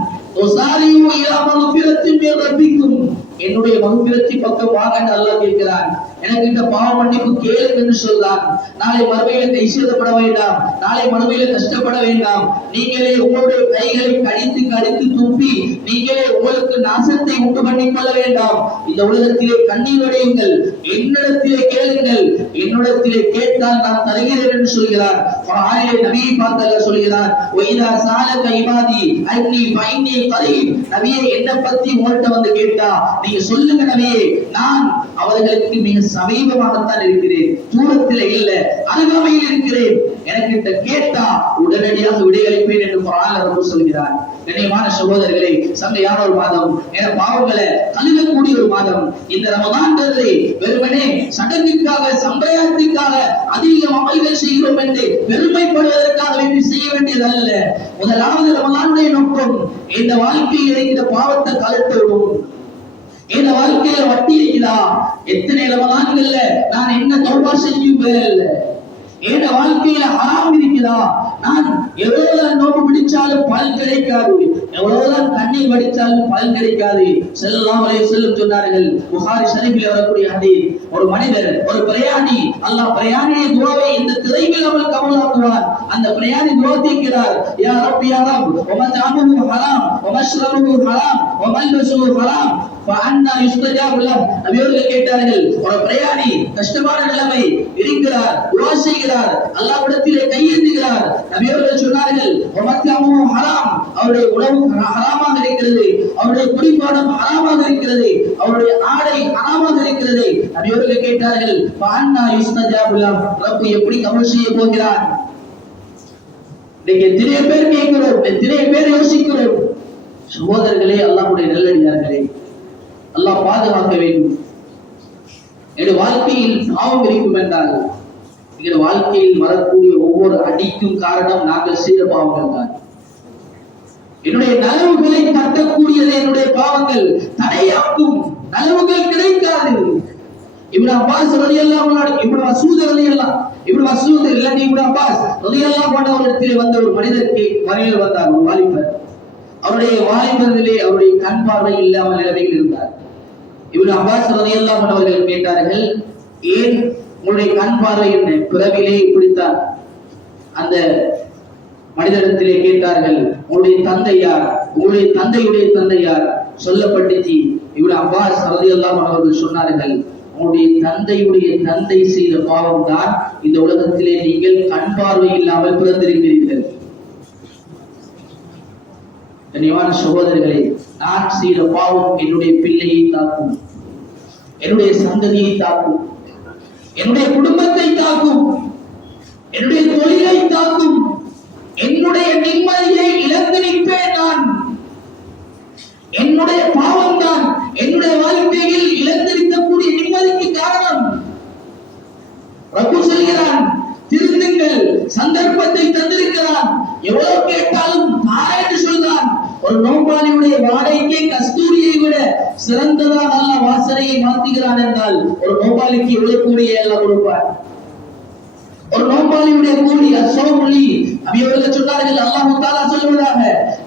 என்னுடைய மகபிரத்தி பக்கம் வாங்க அல்லாஹ் கேட்கிறான். எனக்கு இந்த பாவ மன்னிப்பு கேளுங்க என்று சொல்றான். நாளை மறுமையில கை சேதப்பட வேண்டாம், நாளை மறுமையில கஷ்டப்பட வேண்டாம். நீங்களே உங்களுடைய கைகளை கடித்து கடித்து துப்பி நீங்களே உங்களுக்கு நாசத்தை உண்டு பண்ணிக் கொள்ள வேண்டாம். இந்த உலகத்திலே கண்ணீர் வடியுங்கள், என்னிடத்திலே கேளுங்கள், என்னிடத்திலே கேட்டால் நான் தருகிறேன் என்று சொல்கிறார். குர்ஆனிலே நபியை பார்த்து அல்லாஹ் சொல்கிறார், வைதா சாலக இபாதி அன்னி ஃபைன்னி கரீப். நபியே என்ன பத்தி உங்கள்ட்ட வந்து கேட்டா நீங்க சொல்லுங்க நபியே, நான் அவர்களுக்கு மிக சமீபமாகத்தான் இருக்கிறேன், தூரத்தில் இல்ல, அருகாமையில் இருக்கிறேன். எனக்கு கேட்டா உடனடியாக விடையளிப்பேன் என்று குர்ஆன்ல சொல்கிறார். கண்ணியமான சகோதரர்களே, சங்கையான ஒரு மாதம், என பாவங்களை கழுவக்கூடிய ஒரு மாதம். இந்த ரமதான் வெறுமனே சடங்குக்காக சம்பிரதாயத்திற்காக அதிக அமல்கள் செய்கிறோம் என்று பெருமைப்படுவதற்காக வேண்டி செய்ய வேண்டியது அல்ல. முதலாவது ரமதானுடைய நோக்கம் இந்த வாழ்க்கையில் இருக்கிற பாவத்தை கலட்டவும். இந்த வாழ்க்கையில வட்டி இருக்குதா? எத்தனை ரமதான்கள்ல நான் என்ன தௌபா செஞ்சும் பேரல்ல. என் வாழ்க்கையில ஹராம் இருக்குதா? நான் எவ்வளவுதான் நோம்பு பிடிச்சாலும் பலன் கிடைக்காது, எவ்வளவுதான் கண்ணீர் வடிச்சாலும் பலன் கிடைக்காது. ஸல்லல்லாஹு அலைஹி வஸல்லம் சொன்னார்கள், புகாரி ஷரீஃபில் வரக்கூடிய ஹதீஸ், ஒரு மனிதர், ஒரு பிரயாணி, அல்லாஹ் பிரயாணியை துஆவை இந்த திரையில் அவள் கபூலாக்குவார். அந்த பிரயாணி துஆ கேட்கிறார், யா ரப்பி யா ரப், வமத்அமுஹு ஹராம் வமஷ்ரபுஹு ஹராம் வமல்பஸுஹு ஹராம் ஃபஅன்னா யுஸ்தஜாபு லஹ். நபி அவர்கள் கேட்டார்கள், ஒரு பிரயாணி கஷ்டமான நிலைமை இருக்கிறார், துஆ செய்கிறார், அல்லாஹ்விடத்திலே கையேந்துகிறார். நபி அவர்கள் சொன்னார்கள், வமத்அமுஹு ஹராம், அவருடைய உணவு ஹராமாக இருக்கிறது, அவருடைய குடிபானம் ஹராமாக இருக்கிறது, அவருடைய ஆடை ஹராமாக இருக்கிறது. நபி அவர்கள் கேட்டார்கள், ஃபஅன்னா யுஸ்தஜாபு லஹ், ரப் எப்படி கபூல் செய்ய போகிறார்? இன்னைக்கு எத்தனை பேர் கேட்கிறோம், எத்தனை பேர் யோசிக்கிறோம். சகோதரர்களே, அல்லாஹ்வுடைய நல்லடியார்களே, அல்லாஹ் பாதுகாக்க வேண்டும். என் வாழ்க்கையில் பாவம் இருக்கும் என்றால் எங்கள் வாழ்க்கையில் வரக்கூடிய ஒவ்வொரு அடிக்கும் காரணம் நாங்கள் செய்த பாவங்கள் தான். என்னுடைய நலவுகளை தட்டக்கூடியது என்னுடைய பாவங்கள், தடையாக்கும் நலவுகள் கிடைக்காது. இப்னு அப்பாஸ் ரலியல்லாஹு அன்ஹு, இப்னு மஸ்ஊத் ரலியல்லாஹு, இப்னு மஸ்ஊத் இல்ல இப்னு அப்பாஸ் ரலியல்லாஹு அன்ஹு அவர்களிடத்தில் வந்த ஒரு மனிதருக்கு வரையில் வந்தார், ஒரு வாலிபர். அவருடைய வாலிபரிலே அவருடைய கண் பார்வை இல்லாமல் நிலைமையில் இருந்தார். இப்னு அப்பாஸ் ரலியல்லாஹு அன்ஹு அவர்கள் கேட்டார்கள், ஏன் உங்களுடைய கண் பார்வை என்ன? பிறவிலே இப்படித்தான். அந்த மனிதரிடத்திலே கேட்டார்கள், உங்களுடைய தந்தை யார்? உங்களுடைய தந்தையுடைய தந்தை யார்? சொல்லப்பட்டுச்சு. இப்னு அப்பாஸ் ரலியல்லாஹு அன்ஹு அவர்கள் சொன்னார்கள், உங்களுடைய தந்தையுடைய தந்தை செய்த பாவம் தான் இந்த உலகத்திலே நீங்கள் கண் பார்வை இல்லாமல் பிறந்திருக்கிறீர்கள். கண்ணியமான சகோதரர்களே, நான் செய்த பாவம் என்னுடைய பிள்ளையை தாக்கும், என்னுடைய சந்ததியை தாக்கும், என்னுடைய குடும்பத்தை தாக்கும், என்னுடைய தொழிலை தாக்கும், என்னுடைய நிம்மதியை இழந்து நிற்பேன் நான். என்னுடைய பாவம் தான் என்னுடைய வாழ்க்கையில் இழந்திருக்கக்கூடிய நிம்மதிக்கு காரணம். பிரபு சொல்கிறான், திருந்துங்கள், சந்தர்ப்பத்தை தந்திருக்கிறான், எவ்வளவு கேட்டாலும் தாய் என்று சொல்கிறான். ஒரு நோம்பாளியுடைய வாடகைக்கே கஸ்தூரியை விட சிறந்ததாக அல்லாஹ் வாசனையை மாற்றுகிறான் என்றால் ஒரு நோம்பாளிக்கு எவ்வளவு கூலியை எல்லாம் கொடுப்பார். ஒரு நோம்பாளியுடைய கூலி அசோமொழி அவர்கள் சொன்னார்கள், அல்லாஹ் தஆலா சொல்வதாக,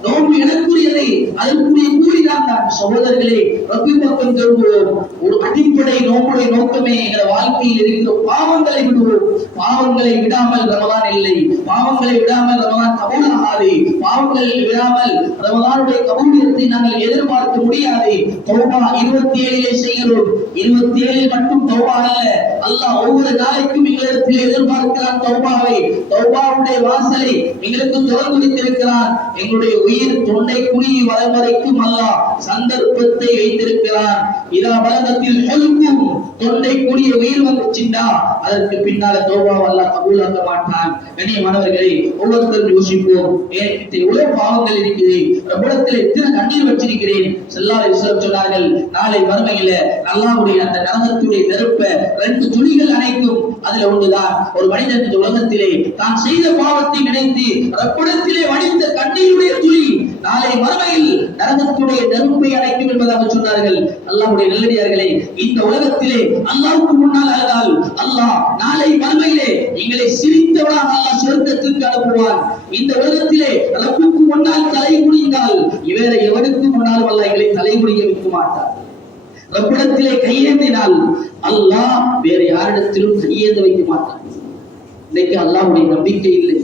நோன்பு எனக்குரியதை அதற்குரிய கூலி தான். சகோதரர்களே, ரப்பி பக்கம் திரும்புவோம். ஒரு அடிப்படை நோம்புடைய நோக்கமே எங்கள் வாழ்க்கையில் இருக்கிற பாவங்களை விடுவோம். பாவங்களை விடாமல் ரமலான் இல்லை, பாவங்களை விடாமல் ரமலான் கபூலாகாது, பாவங்களை விடாமல் ரமலானுடைய கபூலியத்தை நாங்கள் எதிர்பார்க்க முடியாது. தௌபா 27 செய்கிறோம், 27 மட்டும் தௌபா அல்ல, அல்லாஹ் ஒவ்வொரு நாளைக்கும் எங்களிடத்தில் எதிர்பார்க்கிறான் தௌபாவை. தௌபாவுடைய வாசலை எங்களுக்கு திறந்து வைத்திருக்கிறான். எங்களுடைய உயிர் தொண்டை குழி வரும் வரைக்கும் அல்லாஹ் சந்தர்ப்பத்தை வைத்திருக்கிறான். இதா பலகத்தில் ஹல்கும், தொண்டை குழிய உயிர் வந்துச்சுண்டா அதற்கு பின்னால தௌபாவை அல்லாஹ் கபூலாக்க மாட்டான். கண்ணியமானவர்களே, ஒவ்வொருத்தரும் யோசிப்போம், எனக்கு எவ்வளவு பாவங்கள் இருக்குது, ரப்பிடத்தில் எத்தனை கண்ணீர் வச்சிருக்கிறேன். ஸல்லல்லாஹு அலைஹி வஸல்லம் சொன்னார்கள், நாளை மறுமையில அல்லாஹ்வுடைய அந்த நரகத்துடைய நெருப்பை 2 துளிகள் அணைக்கும். அதுல ஒன்றுதான் ஒரு மனிதன் இந்த உலகத்திலே தான் செய்த பாவத்தை நினைத்து ரப்பிடத்திலே வடித்த கண்ணீருடைய துளி நாளை மறுமையில் நரகத்துடைய நெருப்பை அணைக்கும் என்பதாக சொன்னார்கள். அல்லாஹ்வுடைய நல்லடியார்களே, இந்த உலகத்திலே அல்லாஹ்வுக்கு முன்னால் அழுதால் அல்லாஹ் நாளை மறுமையிலே எங்களை சிரித்தவனாக அல்லாஹ் சொர்க்கத்திற்கு அனுப்புவான். இந்த உலகத்திலே ரப்புக்கு முன்னால் தலை குனிந்தால் வேற எவனுக்கு முன்னாலும் அல்லாஹ் எங்களை தலை குனிய வைக்க மாட்டார். ரப்பிடத்திலே கையேந்தினால் அல்லாஹ் வேறு யாரிடத்திலும் கையேந்த வைக்க மாட்டான். இன்னைக்கு அல்லாஹ்வுடைய நம்பிக்கை இல்லை,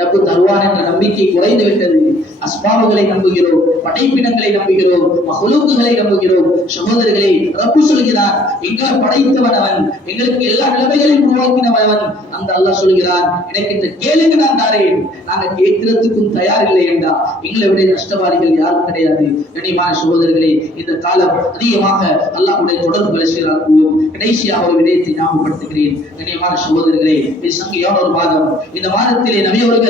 ரப்பு தருவான் என்ற நம்பிக்கை குறைந்து விட்டது. அஸ்பாபுகளை நம்புகிறோம், படைப்பினங்களை நம்புகிறோம், மஹ்லூக்குகளை நம்புகிறோம். சகோதரர்களே, ரப்பு சொல்கிறார், எங்களை படைத்தவன் அவன், எங்களுக்கு எல்லா நிலைமைகளையும் உருவாக்கினவன் அவன். அந்த அல்லாஹ் சொல்கிறான், எனக்கு இந்த கேளுங்க நான் தாரேன். நாங்க கேட்கிறதுக்கும் தயார் இல்லை என்றா எங்களை விட நஷ்டவாதிகள் யாரும் கிடையாது. கண்ணியமான சகோதரர்களே, இந்த காலம் அதிகமாக அல்லாஹ்வுடைய தொடர்புகளை சீராக்குவோம். கடைசியாக ஒரு விடயத்தை ஞாபகப்படுத்துகிறேன். கண்ணியமான சகோதரர்களே, இது சங்கையான ஒரு மாதம். இந்த மாதத்திலே நபியவர்கள்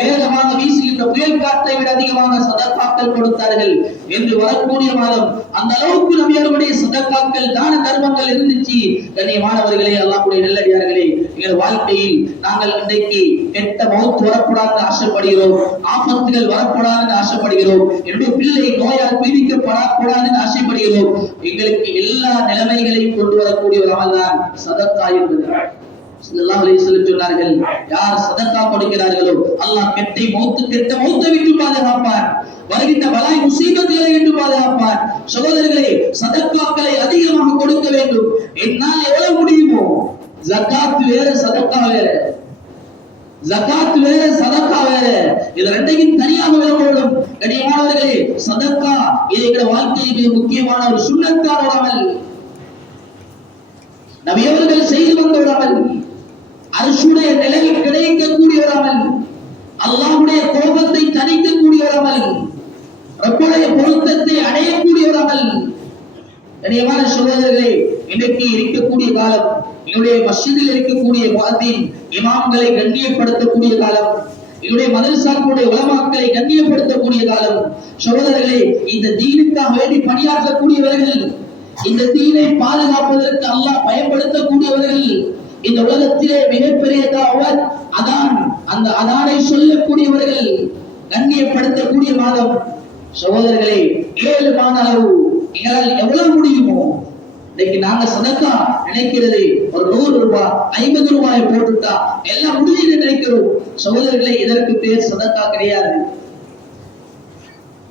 வேகமாக வீசுகின்ற புயல் காற்றை விட அதிகமாக சதக்காக்கள் கொடுத்தார்கள் என்று வரக்கூடிய மாதம். அந்த அளவுக்கு நபியவர்களுடைய சதக்காக்கள் தான தர்மங்கள் இருந்துச்சு. கண்ணியமானவர்களே, அல்லாஹ்வுடைய நல்லடியார்களே, எங்கள் வாழ்க்கையில் நாங்கள் இன்றைக்கு கெட்ட மௌத் வரக்கூடாது ஆசைப்படுகிறோம், ஆபத்துகள் வரக்கூடாது ஆசைப்படுகிறோம், என்னுடைய பிள்ளை நோயால் பீடிக்கப்படக்கூடாது ஆசைப்படுகிறோம். எங்களுக்கு எல்லா நிலைமைகளையும் கொண்டு வரக்கூடிய ஒரு அமல் தான் சதக்கா என்பது. ஸல்லல்லாஹு அலைஹி வஸல்லம் சொன்னார்கள், யார் சதக்கா கொடுக்கிறார்களோ அல்லாஹ் கெட்ட மௌத்தை விட்டு பாதுகாப்பார், வருகின்ற பலாய் முசீபத்துகளை விட்டு பாதுகாப்பார். சகோதரர்களே, சதக்காக்களை அதிகமாக கொடுக்க வேண்டும். என்னால் எவ்வளவு முடியுமோ, ஜகாத் வேற சதக்கா வேற, ஜகாத் வேற சதக்கா வேற, இது ரெண்டையும் தனியாக விளம்பரம். கண்ணியமானவர்களே, சதக்கா இது எங்கள் வாழ்க்கையில் முக்கியமான ஒரு சுன்னத்தான ஒரு அமல், நபியவர்கள் செய்து வந்த ஒரு அமல், அரசுடைய நிலையில் கிடைக்கக்கூடிய ஒரு அமல், அல்லாஹ்வுடைய கோபத்தை தணிக்கக்கூடிய ஒரு அமல், ரப்புடைய பொருத்தத்தை அடையக்கூடிய ஒரு அமல். கண்ணியமான சகோதரர்களே, இன்றைக்கு இருக்கக்கூடிய காலம், என்னுடைய மஸ்ஜிதில் இருக்கக்கூடிய முஅத்தின் இமாம்களை கண்ணியப்படுத்தக்கூடிய காலம், என்னுடைய மதரசாக்களுடைய உலமாக்களை கண்ணியப்படுத்தக்கூடிய காலம். சகோதரர்களே, இந்த தீனுக்காக வேண்டி பணியாற்றக்கூடியவர்கள், இந்த தீனை பாதுகாப்பதற்கு அல்லாஹ் பயன்படுத்தக்கூடியவர்கள், இந்த உலகத்திலே மிகப்பெரிய தாவத் அதான், அந்த அதானை சொல்லக்கூடியவர்கள் கண்ணியப்படுத்தக்கூடிய மாதம். சகோதரர்களே, 7 மாத அளவு எங்களால் எவ்வளவு முடியுமோ, இன்னைக்கு நாங்க சதக்கா நினைக்கிறது ஒரு 100 ரூபாய் 50 ரூபாயை போட்டுட்டா எல்லாம் முடிஞ்சு நினைக்கிறோம். சகோதரர்களே, இதற்கு பேர் சதக்கா கிடையாது.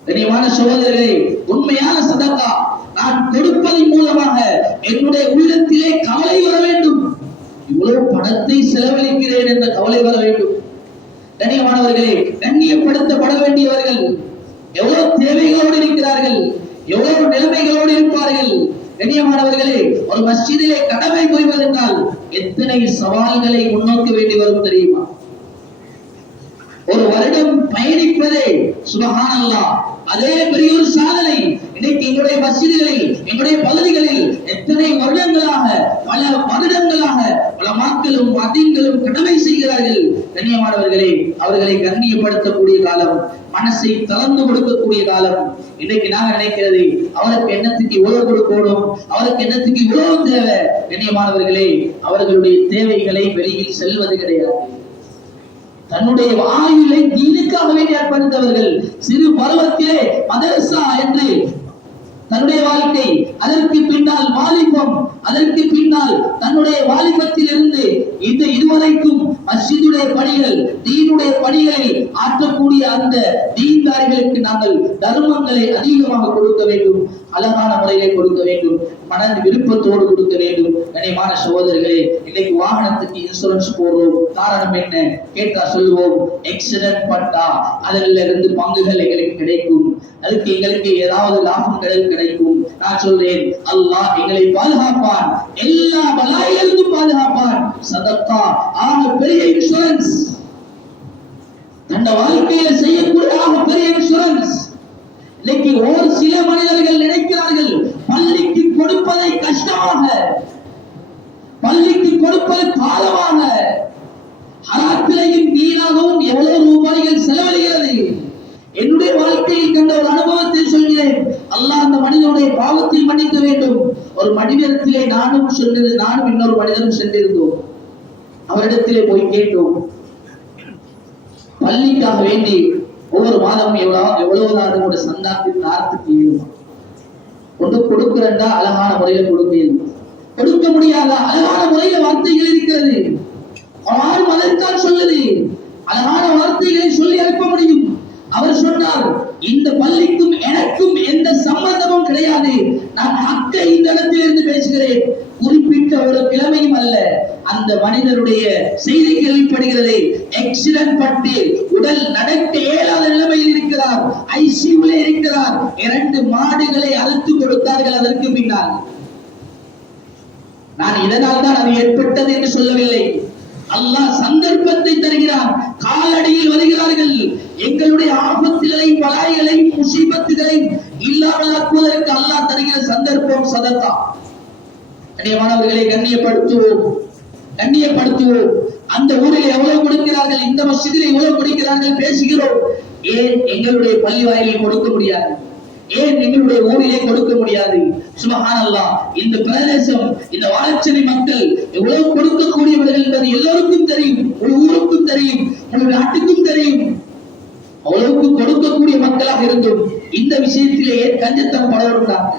கண்ணியமான சகோதரர்களே, உண்மையான சதக்கா நான் கொடுப்பதன் மூலமாக என்னுடைய உள்ளத்திலே கவலை வர வேண்டும், இவ்வளவு பணத்தை செலவழிக்கிறேன் என்ற கவலை வர வேண்டும். கண்ணியமானவர்களே, கண்ணியப்படுத்தப்பட வேண்டியவர்கள் எவ்வளவு தேவைகளோடு இருக்கிறார்கள், எவ்வளவு நிலைமைகளோடு இருப்பார்கள். கண்ணியமானவர்களே, ஒரு மஸ்ஜிதிலே கடமை புரிவதென்றால் எத்தனை சவால்களை முன்னோக்க வேண்டி வரும் தெரியுமா? ஒரு வருடம் பயணிப்பதே சுப்ஹானல்லாஹ், அதே பெரிய ஒரு சாதனை. இன்னைக்கு எங்களுடைய மஸ்ஜிதுகளில், எங்களுடைய பகுதிகளில் எத்தனை வருடங்களாக, பல வருடங்களாக பல மக்களும் அதிகளும் கடமை செய்கிறார்கள். கண்ணியமானவர்களே, அவர்களை கண்ணியப்படுத்தக்கூடிய காலம், மனசை தளர்ந்து கொடுக்கக்கூடிய காலம். இன்னைக்கு நாங்க நினைக்கிறது, அவருக்கு என்னத்துக்கு இவ்வளவு கொடுக்கணும், அவருக்கு என்னத்துக்கு இவ்வளவு தேவை. கண்ணியமானவர்களே, அவர்களுடைய தேவைகளை வெளியில் செல்வது கிடையாது. தன்னுடைய ஆயுளை தீனுக்காக வேண்டி அர்ப்பணித்தவர்கள். சிறு பருவத்திலே மதரசா என்று தன்னுடைய வாழ்க்கை, அதற்கு பின்னால் வாலிபம், அதற்கு பின்னால் தன்னுடைய வாலிபத்தில் இருந்து இதுவரைக்கும் மஸ்ஜிதுடைய பணிகள், தீனுடைய பணிகளை ஆற்றக்கூடிய அந்த தீன்தாரிகளுக்கு நாங்கள் தர்மங்களை அதிகமாக கொடுக்க வேண்டும், அழகான முறையிலே கொடுக்க வேண்டும், மன விருப்பத்தோடு கொடுக்க வேண்டும். கண்ணியமான சகோதரர்களே, இன்னைக்கு வாகனத்துக்கு இன்சூரன்ஸ் போடுறோம். காரணம் என்ன கேட்டா சொல்லுவோம், ஆக்சிடென்ட் பட்டா அதில் இருந்து பங்குகள் எங்களுக்கு கிடைக்கும், அதுக்கு எங்களுக்கு ஏதாவது லாபங்கள் கிடைக்கும். நான் சொல்றேன், அல்லாஹ் எங்களை பாதுகாப்பான், எல்லா பலாயிலிருந்தும் பாதுகாப்பான். சதக்கா ஆக பெரிய இன்சூரன்ஸ், தன் வாழ்க்கையில் செய்யக்கூடிய ஆக பெரிய இன்சூரன்ஸ். இன்னைக்கு ஒரு சில மனிதர்கள் நினைக்கிறார்கள், பள்ளிக்கு கொடுப்பதை கஷ்டமாக, பள்ளிக்கு கொடுப்பது பாலமாக, ஹராத்திலையும் வீணாகவும் எவ்வளவு ரூபாய்கள் செலவழிகிறது. என்னுடைய வாழ்க்கையில் கண்ட ஒரு அனுபவத்தை சொல்கிறேன். அல்லாஹ் அந்த மனிதனுடைய பாவத்தை மன்னிக்க வேண்டும். ஒரு மனிதத்திலே நானும் இன்னொரு மனிதனும் சென்றிருந்தோம். அவரிடத்திலே போய் கேட்டோம், பள்ளிக்காக வேண்டி ஒவ்வொரு மாதமும் எவ்வளவுதான் கூட சந்தாத்தின் தாரத்துக்கு ஏழுமா, ஒன்று கொடுக்கிறண்டா அழகான முறையில கொடுக்க முடியாத அழகான முறையில வார்த்தைகள் இருக்கிறது. அவன் அதற்காக சொல்லுது, அழகான வார்த்தைகளை சொல்லி அனுப்ப முடியும். அவர் சொன்னார், இந்த பள்ளிக்கும் எனக்கும் எந்த சம்பந்தமும் கிடையாது, நான் மனிதனுடைய செய்தி கேள்விப்படுகிறது. ஆக்சிடென்ட் பட்டு உடல் நடக்க இயலாத நிலைமையில் இருக்கிறார், ஐசியூல இருக்கிறார். 2 மாடுகளை அறுத்து கொடுத்தார்கள். அதற்கு பின்னால் நான் இதனால் தான் அது ஏற்பட்டது என்று சொல்லவில்லை. அல்லாஹ் சந்தர்ப்பத்தை தருகிறான். காலடியில் வருகிறார்கள். எங்களுடைய ஆபத்துகளை, பலாய்களை, முசீபத்துகளை இல்லாமலாக்குவதற்கு அல்லாஹ் தருகிற சந்தர்ப்பம் சதகா. கண்ணியமானவர்களை கண்ணியப்படுத்துவோம். அந்த ஊரில் எவ்வளவு கொடுக்கிறார்கள், இந்த மஸ்ஜிதில் எவ்வளவு கொடுக்கிறார்கள் பேசுகிறோம். ஏன் எங்களுடைய பள்ளி வாயிலில் கொடுக்க முடியாது? ஏன் எங்களுடைய ஊரிலே கொடுக்க முடியாது? சுப்ஹானல்லாஹ். இந்த பிரதேசம், இந்த வாழச்சேரி மக்கள் எவ்வளவு கொடுக்கக்கூடியவர்கள் என்பது எல்லோருக்கும் தெரியும், ஒரு ஊருக்கும் தெரியும், ஒரு நாட்டுக்கும் தெரியும். அவ்வளவுக்கு கொடுக்கக்கூடிய மக்களாக இருந்தும் இந்த விஷயத்திலே கஞ்சத்தம் படவிருந்தாங்க.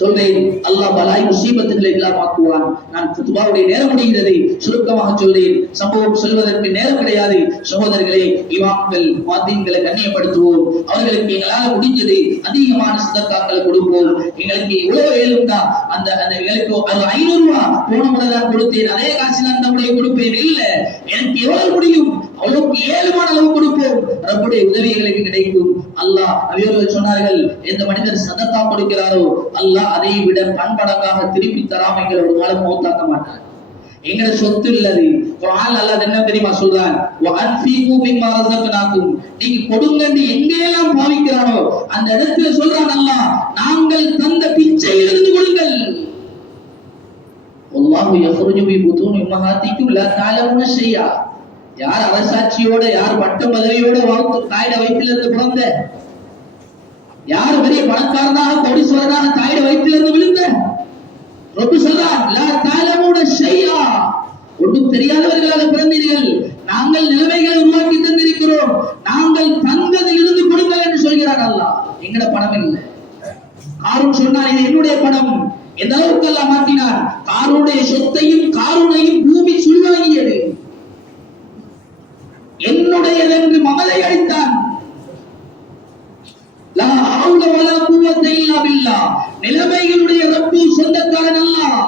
சொல்றேன், அல்லாஹ் பலாய் முசீபத்துகளை இல்லாமக்குவான். நான் குத்துபாவுடைய நேரம் முடிகிறது, சுருக்கமாக சொல்றேன். சம்பவம் சொல்வதற்கு நேரம் கிடையாது. சகோதரர்களே, இமாம்கள், முஅத்தின்களை கண்ணியப்படுத்துவோம். அவர்களுக்கு எங்களால் முடிஞ்சது அதிகமான சதக்காக்களை கொடுப்போம். எங்களுக்கு இவ்வளவு ஏழும்டா அந்த எங்களுக்கு அது 500 ரூபாய் போன முறை தான் கொடுத்தேன், அதே காசு தான் நம்முடைய கொடுப்பேன். இல்ல, எனக்கு எவ்வளவு முடியும் அவ்வளவுக்கு ஏழுமான அளவு கொடுப்போம். ரப்புடைய உதவி எங்களுக்கு கிடைக்கும். அல்லாஹ் நபியவர்கள் சொன்னார்கள், எந்த மனிதர் சதக்கா கொடுக்கிறாரோ அல்லாஹ் அதை விட பண்படங்காக திருப்பி தராம எங்களை ஒரு நாளும் மௌத்தாக்க மாட்டார். எங்கட சொத்து இல்லது. குர்ஆன் அல்லாஹ் என்ன தெரியுமா சொல்றான்? வஅன்ஃபிகு மிம்மா ரஸக்னாகும். நீங்க கொடுங்கன்னு எங்கெல்லாம் பாவிக்கிறானோ அந்த இடத்துல சொல்றான் அல்லாஹ், நாங்கள் தந்த பிச்சையிலிருந்து கொடுங்கள். வல்லாஹு யഖ்ருஜு பி புதூனி உம்மஹாத்திக்கும் லா தஅலமுன ஷையா. யார் அரசாட்சியோட, யார் பட்ட பதவியோட தாயிட வயிற்றிலிருந்து பிறந்த, யார் பெரிய பணக்காரனாக கோடீஸ்வரனாக தாயிட வயிற்றிலிருந்து விழுந்த, ரப்பு சொல்றான், லா தஅலமுன ஷையா. ஒன்றும் தெரியாதவர்களாக பிறந்தீர்கள், நாங்கள் நிலைமைகளை உருவாக்கி தந்திருக்கிறோம், நாங்கள் தந்ததிலிருந்து கொடுங்கள் என்று சொல்கிறான் அல்லாஹ். எங்கட பணம் இல்லை. காரூன் சொன்னான், இது என்னுடைய பணம். எந்த அளவுக்கு அல்லாஹ் மாற்றினான்? காரூனுடைய சொத்தையும் காரூனையும் பூமி சுள்வாங்கியது. என்னுடையதென்று மமதை அளித்தான். லா ஹவுல வலா குவத்த இல்லா பில்லாஹ். நிலைமைகளுடைய ரப்பு சொந்தக்காரன் அல்லாஹ்.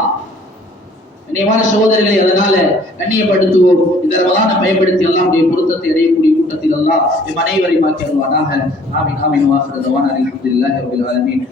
கண்ணியமான சகோதரர்களை, அதனால கண்ணியப்படுத்துவோம். இந்த ரமலானை பயன்படுத்தி அல்லாஹ்வுடைய பொருத்தத்தை அடையக்கூடிய கூட்டத்தில் அல்லாஹ் நம் அனைவரையும் ஆக்கி அருள்வானாக. ஆமீன் ஆமீன். வாஹிரு தவானா அல்ஹம்துலில்லாஹி ரப்பில் ஆலமீன்.